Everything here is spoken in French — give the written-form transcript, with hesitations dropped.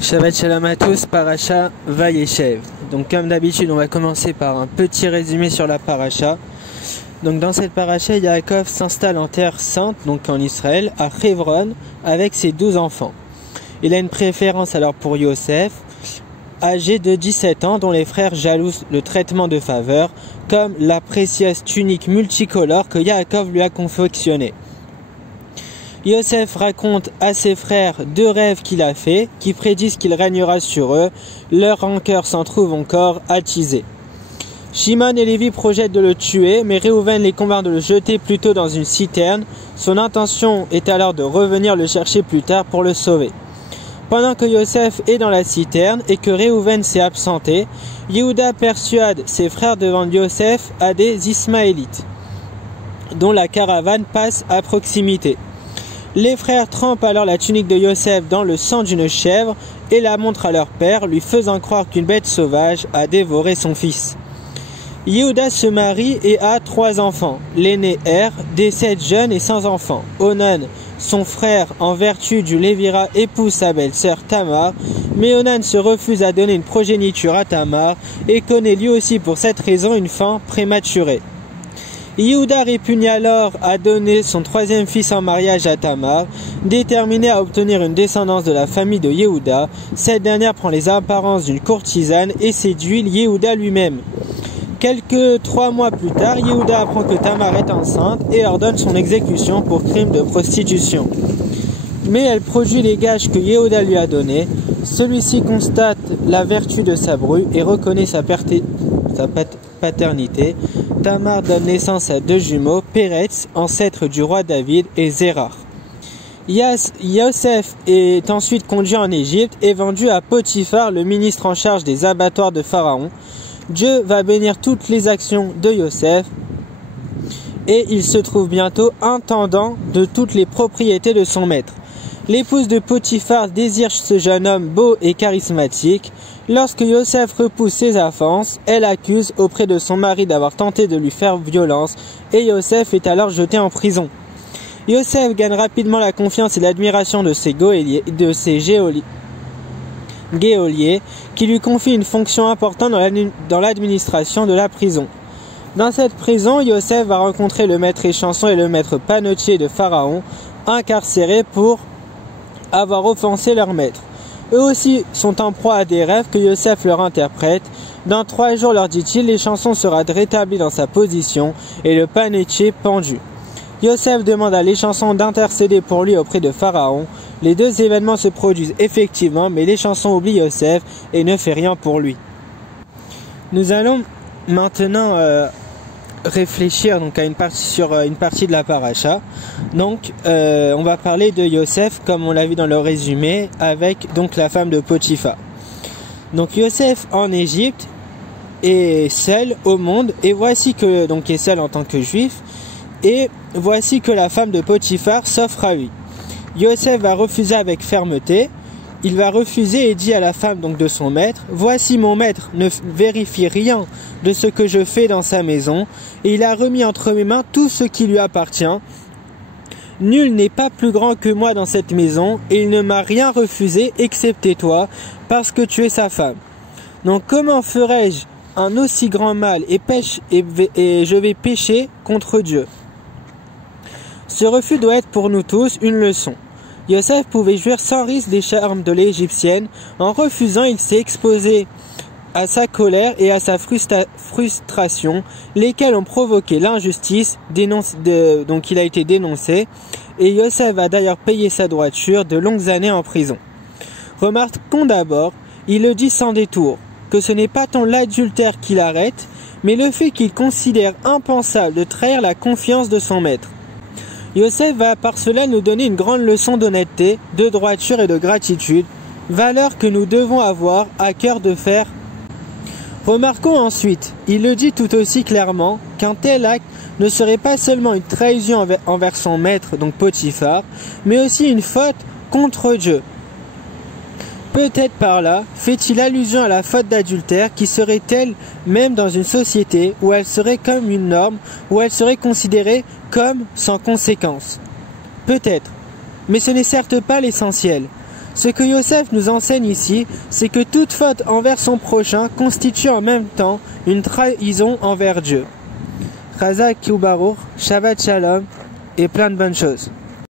Shabbat Shalom à tous, Paracha Vayeshev. Donc comme d'habitude, on va commencer par un petit résumé sur la Paracha. Donc dans cette Paracha, Yaakov s'installe en terre sainte, donc en Israël, à Hebron, avec ses 12 enfants. Il a une préférence alors pour Yosef, âgé de 17 ans, dont les frères jalousent le traitement de faveur, comme la précieuse tunique multicolore que Yaakov lui a confectionnée. Yosef raconte à ses frères 2 rêves qu'il a faits, qui prédisent qu'il régnera sur eux. Leur rancœur s'en trouve encore attisée. Shimon et Lévi projettent de le tuer, mais Réhouven les convainc de le jeter plutôt dans une citerne. Son intention est alors de revenir le chercher plus tard pour le sauver. Pendant que Yosef est dans la citerne et que Réhouven s'est absenté, Yehuda persuade ses frères de vendre Yosef à des Ismaélites, dont la caravane passe à proximité. Les frères trempent alors la tunique de Yosef dans le sang d'une chèvre et la montrent à leur père, lui faisant croire qu'une bête sauvage a dévoré son fils. Yehuda se marie et a 3 enfants. L'aîné Er décède jeune et sans enfant. Onan, son frère, en vertu du Lévira, épouse sa belle-sœur Tamar, mais Onan se refuse à donner une progéniture à Tamar et connaît lui aussi pour cette raison une fin prématurée. Yehuda répugne alors à donner son 3e fils en mariage à Tamar. Déterminé à obtenir une descendance de la famille de Yehuda, cette dernière prend les apparences d'une courtisane et séduit Yehuda lui-même. Quelques 3 mois plus tard, Yehuda apprend que Tamar est enceinte et ordonne son exécution pour crime de prostitution. Mais elle produit les gages que Yehuda lui a donnés. Celui-ci constate la vertu de sa bru et reconnaît sa paternité. Tamar donne naissance à 2 jumeaux, Péretz, ancêtre du roi David, et Zérach. Yosef est ensuite conduit en Égypte et vendu à Potiphar, le ministre en charge des abattoirs de Pharaon. Dieu va bénir toutes les actions de Yosef et il se trouve bientôt intendant de toutes les propriétés de son maître. L'épouse de Potiphar désire ce jeune homme beau et charismatique. Lorsque Yosef repousse ses offenses, elle accuse auprès de son mari d'avoir tenté de lui faire violence et Yosef est alors jeté en prison. Yosef gagne rapidement la confiance et l'admiration de ses geôliers qui lui confient une fonction importante dans l'administration de la prison. Dans cette prison, Yosef va rencontrer le maître échanson et le maître panetier de Pharaon, incarcérés pour avoir offensé leur maître. Eux aussi sont en proie à des rêves que Yosef leur interprète. Dans 3 jours, leur dit-il, l'échanson sera rétabli dans sa position et le panetier pendu. Yosef demande à l'échanson d'intercéder pour lui auprès de Pharaon. Les 2 événements se produisent effectivement, mais l'échanson oublie Yosef et ne fait rien pour lui. Nous allons maintenant réfléchir donc à une partie de la paracha. Donc on va parler de Yosef comme on l'a vu dans le résumé avec donc la femme de Potiphar. Donc Yosef en Égypte est seul au monde et voici que donc est seul en tant que juif et voici que la femme de Potiphar s'offre à lui. Yosef va refuser avec fermeté. Il va refuser et dit à la femme donc de son maître, « Voici mon maître ne vérifie rien de ce que je fais dans sa maison, et il a remis entre mes mains tout ce qui lui appartient. Nul n'est pas plus grand que moi dans cette maison, et il ne m'a rien refusé excepté toi, parce que tu es sa femme. Donc comment ferais-je un aussi grand mal et je vais pécher contre Dieu ?» Ce refus doit être pour nous tous une leçon. Yosef pouvait jouir sans risque des charmes de l'Égyptienne. En refusant, il s'est exposé à sa colère et à sa frustration, lesquelles ont provoqué l'injustice, donc il a été dénoncé, et Yosef va d'ailleurs payer sa droiture de longues années en prison. Remarquons d'abord, il le dit sans détour, que ce n'est pas tant l'adultère qui l'arrête, mais le fait qu'il considère impensable de trahir la confiance de son maître. Yosef va par cela nous donner une grande leçon d'honnêteté, de droiture et de gratitude, valeur que nous devons avoir à cœur de faire. Remarquons ensuite, il le dit tout aussi clairement, qu'un tel acte ne serait pas seulement une trahison envers son maître, donc Potiphar, mais aussi une faute contre Dieu. Peut-être par là fait-il allusion à la faute d'adultère qui serait telle même dans une société où elle serait comme une norme, où elle serait considérée comme sans conséquence. Peut-être, mais ce n'est certes pas l'essentiel. Ce que Yosef nous enseigne ici, c'est que toute faute envers son prochain constitue en même temps une trahison envers Dieu. Chazak Ubaruch, Shabbat Shalom et plein de bonnes choses.